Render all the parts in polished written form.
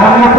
la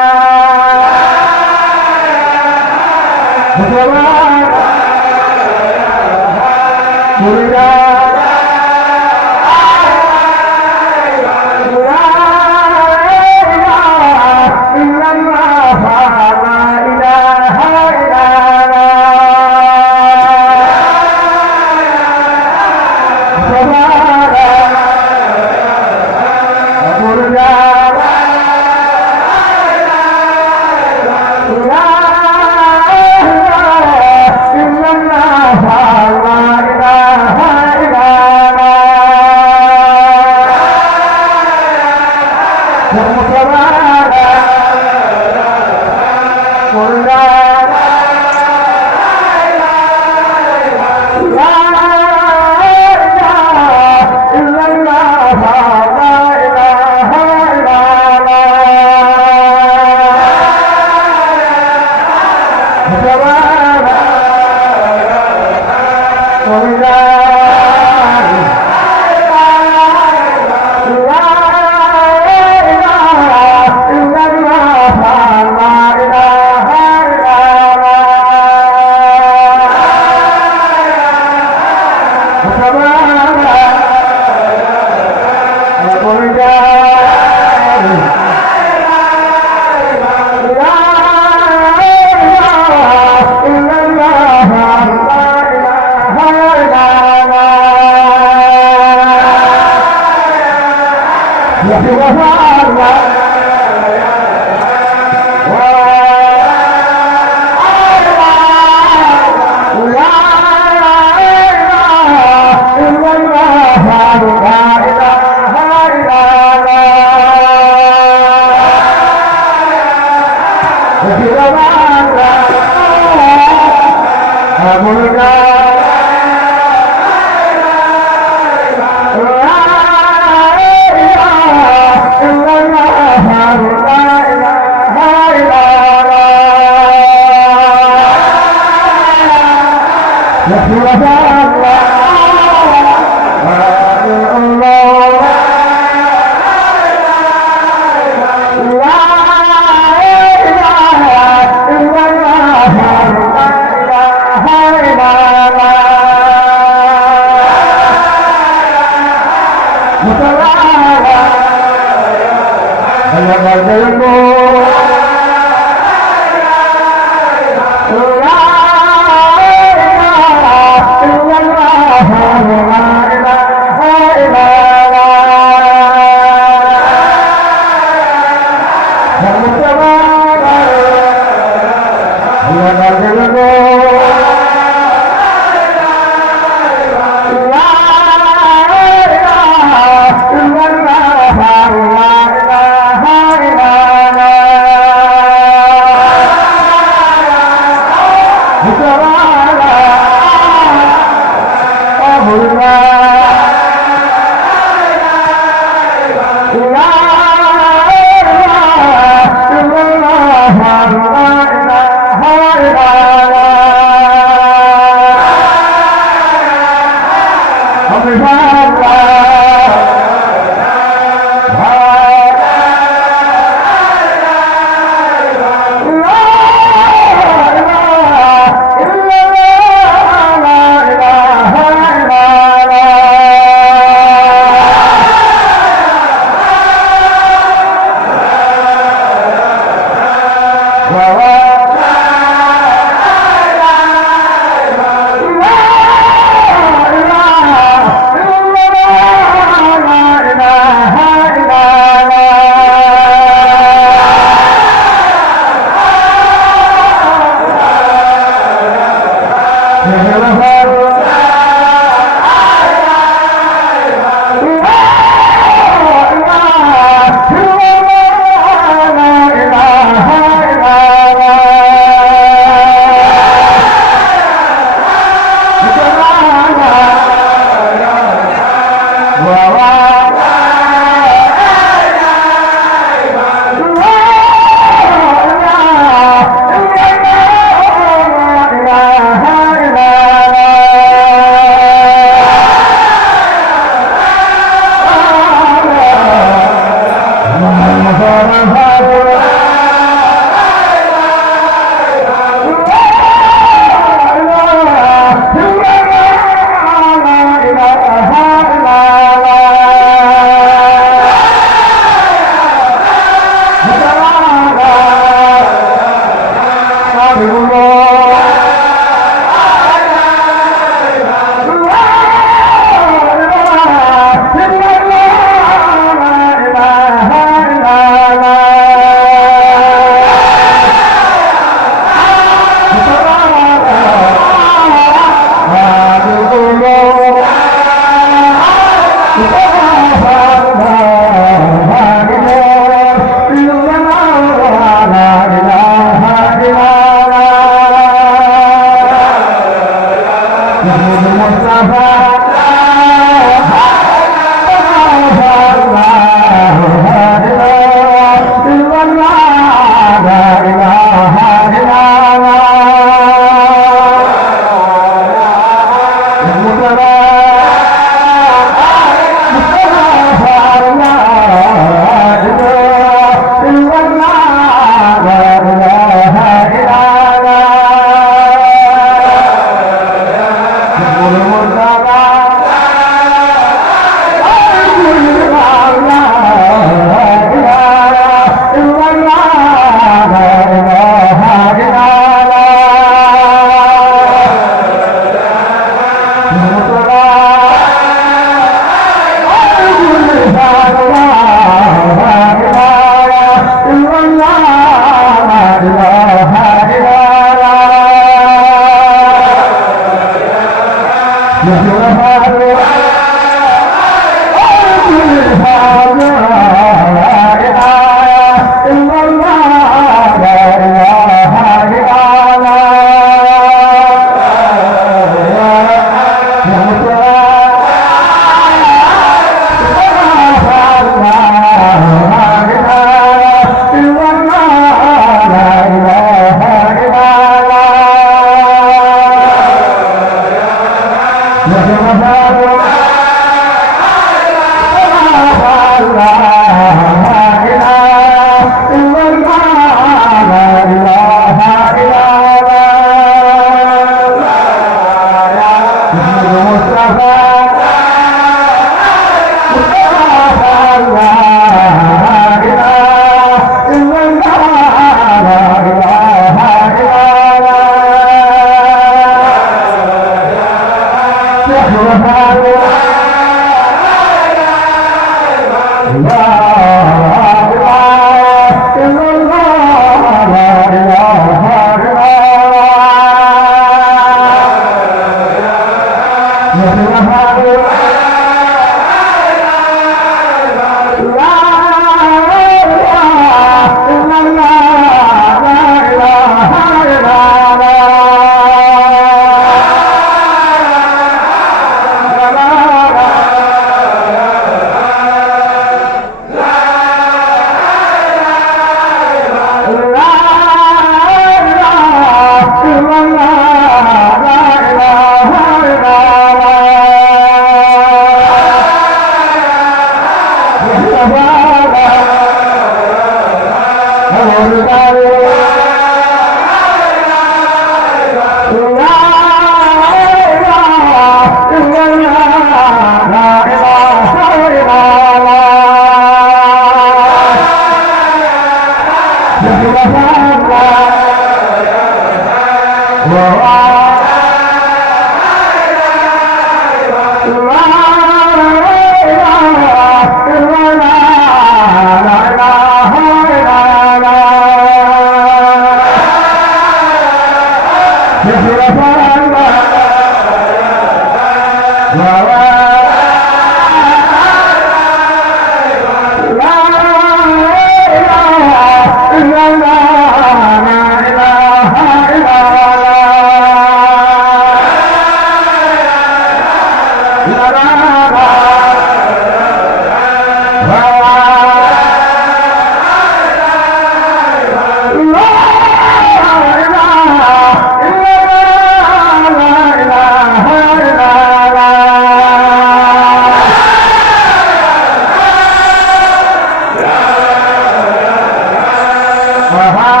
la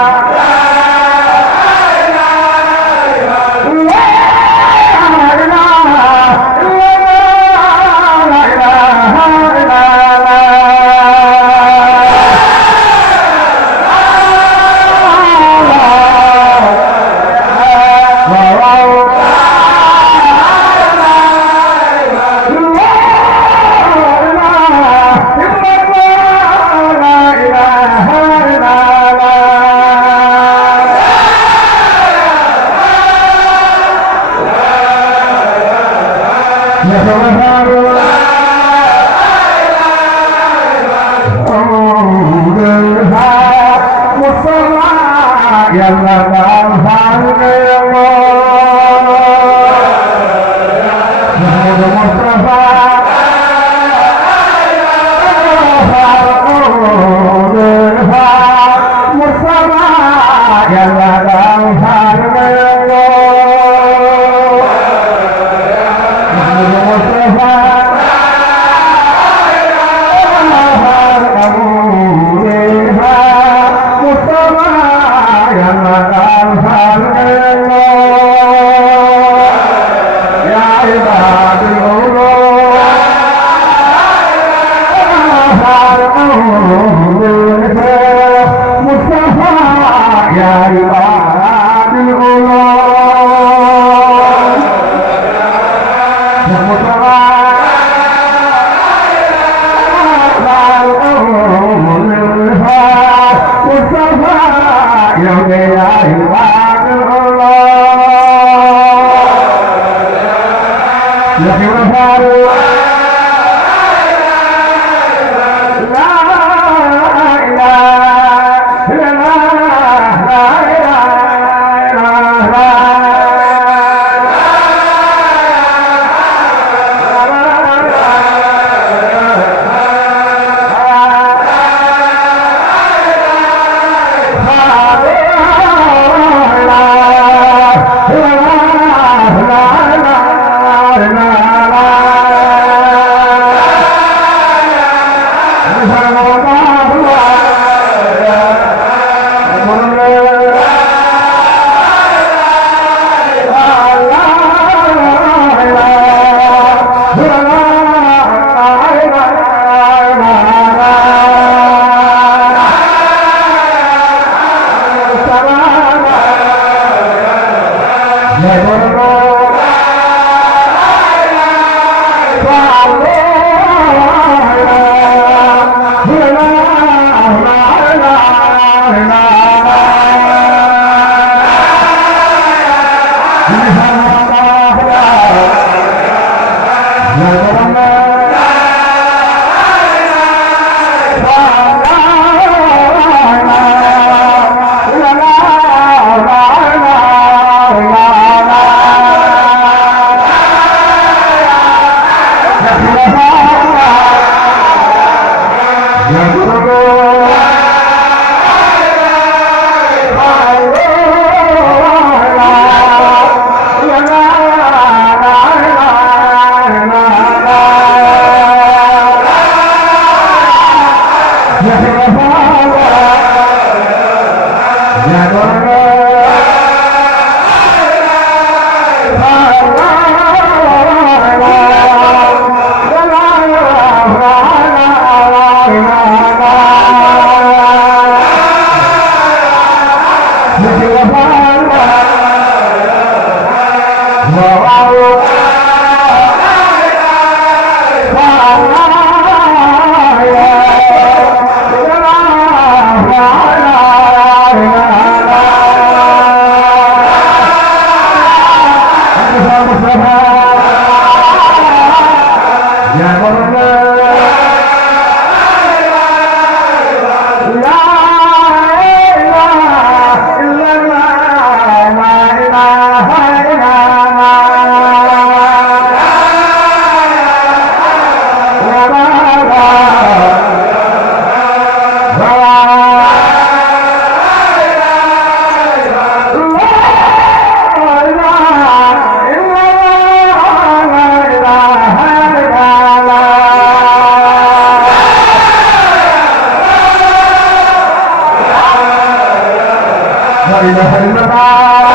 إله إلا الله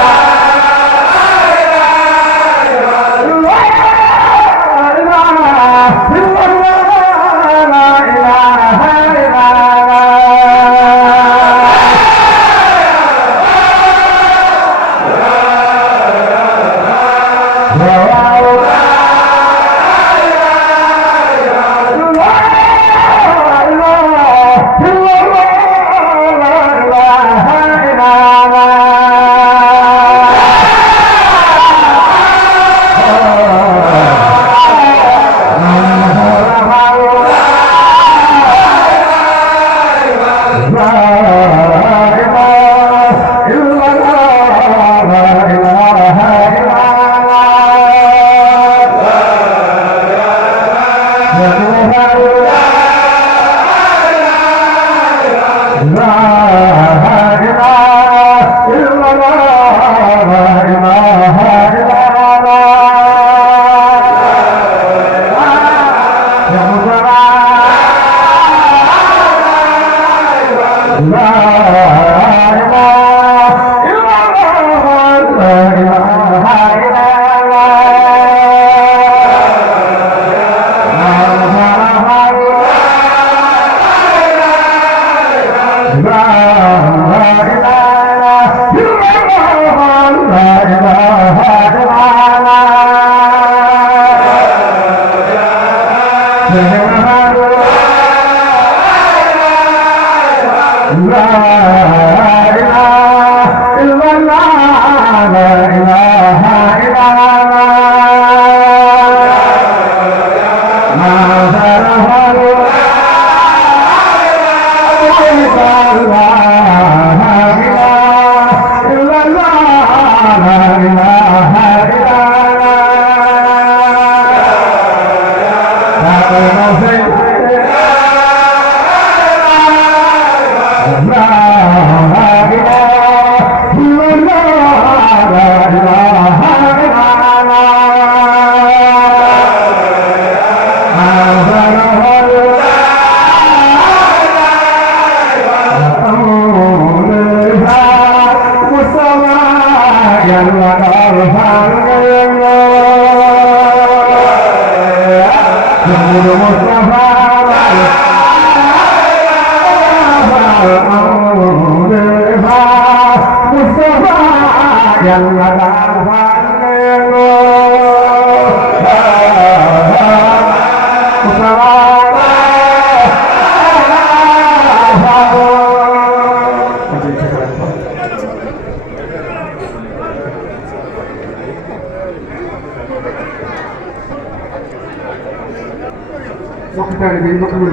waxtaan bi mbokk mi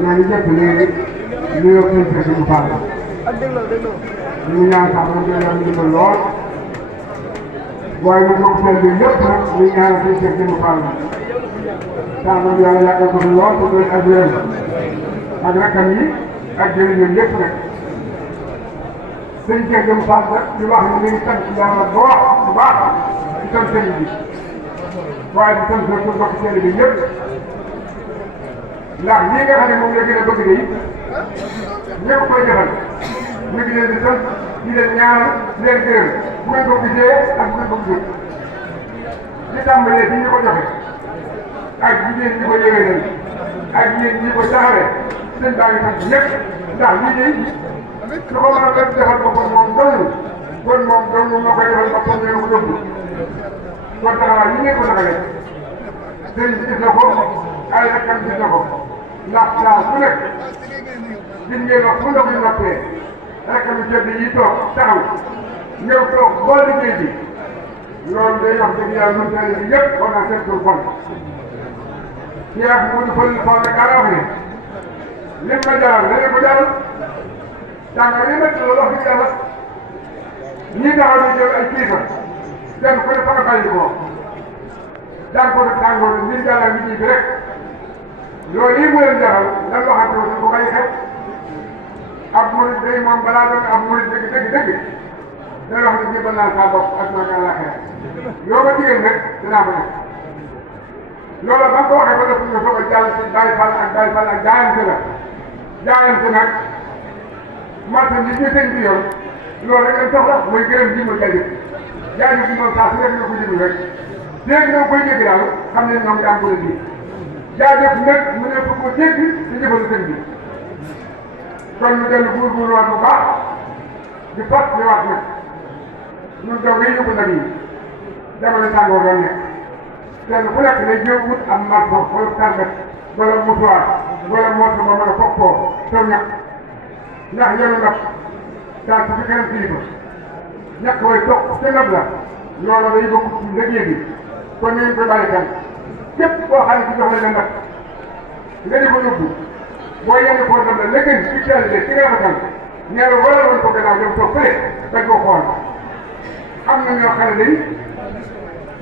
ñoo ngi jàpp ne nuyoo seen fekk mu faal ñu ñaan sax mu ngi leen di lool waaye nag mbokk bi yëpp nag ñu ñaan seen fekk mu faal saa moom yàlla yàggal ko fi lool te doon ak wér ak rakkam yi ak jëriñam yëpp nag sëñ fekk mu faal nag ñu wax ne ñu ngi sant yàlla bu baax di sant sëñ bi waaye di sant nag mbokk seen bi yëpp ndax lii nga xam ne moom la gën a bëgg de ñëpp koy defal ñu ngi leen di sant di leen ñaanal di leen gërëm bu ngeen ko gisee ak bu ngeen ko gisul di tàmbalee fi ñu ko joxe ak jigéen ñi ko yëwee ak jigéen ñi ko taxawee sëñ baa ngi sant ñëpp ndax lii de su ko mën a def defal boppam moom dong kon moom dong moo koy defal boppam ñu ko yóbbu kon taxawaay yi ngeen ko taxawee sëñ bi gis na ko ay rakkam gis na ko ndax saa su nekk gis ngeen wax fu ndox mi noppee rakkam yu tedd yi toog taxaw ñëw toog boole liggéey bi loolu day wax dëgg yàlla ñun teel bi yëpp war naa seen tur bon Cheikh Modou Fall Fall nag daa wax ne lim ma jaral la leen ko jaral tàngoor yi métti loolu wax dëgg yàlla ñii taxaw ñu jël ay kilifa dem ko ne fa nga bàyyi ko daan ko def tàngoor bi ngir jàllale liggéey bi rek loolu yi mu leen jaral lan waxante woon ko bàyyi xel ab murid day moom balaa doon ab murid dëgg day wax ne jébal naa saa bopp ak sama àllaaxira yoo ma digal rek dinaa ko def loolu ba nga ko waxee ba def nga soog a jàll ci Baye Fall ak jaayante la jaayante nag marché bi ñu sëñ bi yor loolu rek lañ soxla mooy gërëm ji mooy jaajëf jaajëf bi moom saa su nekk nga ko déglu rek léegi ñoo koy dégg daal xam ne ñoom daa ko ji jaajëf nag mu ne ko dégg ci jëfalu sëñ bi kon ñu dellu góorgóorluwaat bu baax di fàttaliwaat nag ñun doog ngay yóbbu nag yi jamono tàngoor doon nekk kenn ku nekk day jël wut am marto wala tàngat wala musuwaar wala mooto ba mën a foppoo taw ñàkk ndax yenu ndab daal ci fi kanam kilifa ñàkk way toog ca ndab la loolu day bokk ci liggéey bi kon ñu ngi koy bàyyi xel képp koo xam ne ci jox la ndab nga di ko yóbbu boo yenn koo ndab la lëkkën ci teel de ci nga rafetal ñeer wala woon ko gannaaw dem toog fële dañ ko xool am na ñoo xam ne day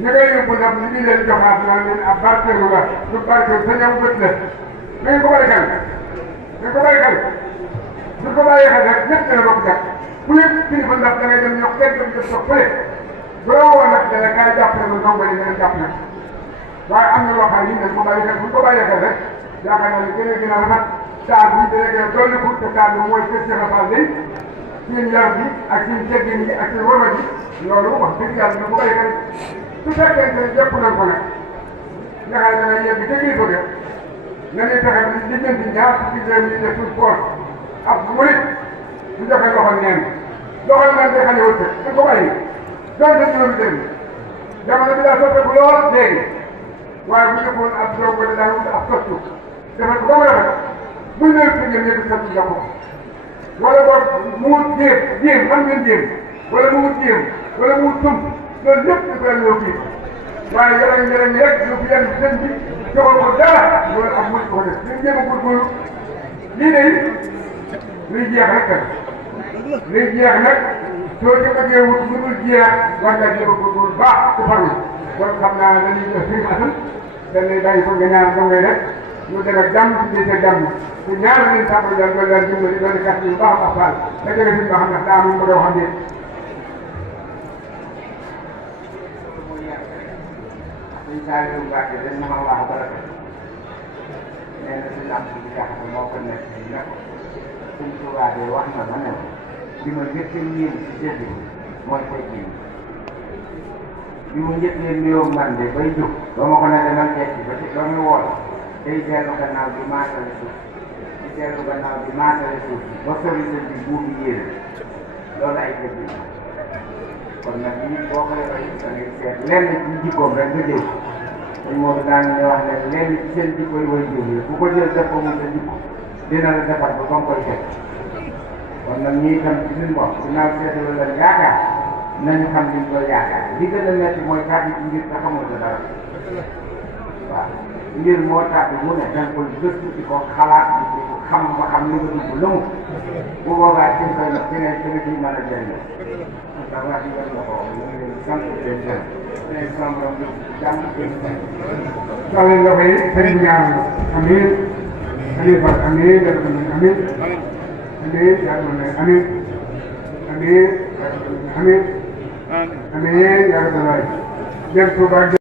ñu ngay yóbbu ndab li ñu leen joxaat naan leen ab barkeelu la du barkeelu sa ñam bët la na ngeen ko bàyyi xel nañ ko bàyyi xel suñ ko bàyyi xel rek ñëpp dana bokk jàpp ku yëpp kilifa ndab da ngay dem ñoo kenn dem jëm toog fële bu la woo nag dana kaay jàpp ne ma ndongo yi ngeen jàpp nag waaye am na loo xam ne nañ ko bàyyi xel buñ ko bàyyi xel rek yaakaar naa ne gën a rafet taar bi dana gën a dolli ko te taar bi mooy kër Cheikh Fall day seen yar bi ak seen teggin yi ak seen warma ji loolu wax dëgg yàlla na ko bàyyi xel su fekkente ne jëpp nañ ko nag nga xam ne da ngay yegg ca kilifa ga na ñuy fexe ba lijjanti ñaar ci réew mi def suuf poos ab murit du joxe loxol neen loxol neen day xam ne wërsëg dañ ko bàyyi donte juróomi dem jamono bi daa soppeeku lool léegi waaye bu njëkkoon ab doom ba daan wut ab sottu defal ko ba mu rafet buñ nee fi ngeen ñëpp sottu jox ko wala boog mu wut jéem xam ngeen jéem wala mu wut jéem wala mu wut tump loolu lépp dafa leen ñëw fii waaye yeneen ñi rek ñu fi yenn sëñ bi joxal ko dara loolu ak murit ko def ñu jéem a góorgóorlu lii de luy jeex rek la luy jeex nag soo ci bëggee wut lu dul jeex war ngaa jéem a góorgóorlu baax ci farlu kon xam naa dañuy def suñu asan dañ lay bàyyi ko nga ñaan dongay rek ñu dem ak jàmm ci biir jàmm te ñaar leen sàmm daal doon daal dimbali doon kat yu baax a baax da jëlee fi nga xam ne daa am ko doo xam ne suñ Saliou Mbacke dañ ma wax ba rafet nee na suñ am si jaxate moo ko nekk ne ko suñ Tuubaa de wax na ma ne li ma njëkk a yéem si jënd mooy teggin bi mu njëkkee nuyoo man de bay jóg ba ma ko ne demal tekki ba ci ba mu wool day dellu gannaaw bi maasale suuf di dellu gannaaw bi maasale suuf ba sori sëñ bi buubi yéene loolu ay teggin kon nag lii boo koy roy da ngay seet lenn ci jikkoom rek nga jël dañ moo daan ne wax ne lenn ci seen jikko yi way jël bu ko jël def ko mu sa jikko dina la defar ba ba nga koy fekk kon nag ñii tam ci suñu bopp ginnaaw seetlu la yaakaar nañu xam liñ koy yaakaar li gën a metti mooy tàbbi ci mbir te xamul ko dara waaw mbir moo tàbbi mu ne da nga koy gëstu di ko xalaat di ko xam ba xam li nga dugg lëmu bu boobaa ci koy nag ci ne ci nga ciy mën a jëriñoo ndax wax dëgg yàlla ko ñu ngi leen di sant di leen gërëm di leen sant di jàmm di leen sant. soxla nga koy sëriñ ñaar amiin amiin Fatou amiin yàlla ko amiin amiin yàlla ko amiin amiin amiin amiin yàlla ko waay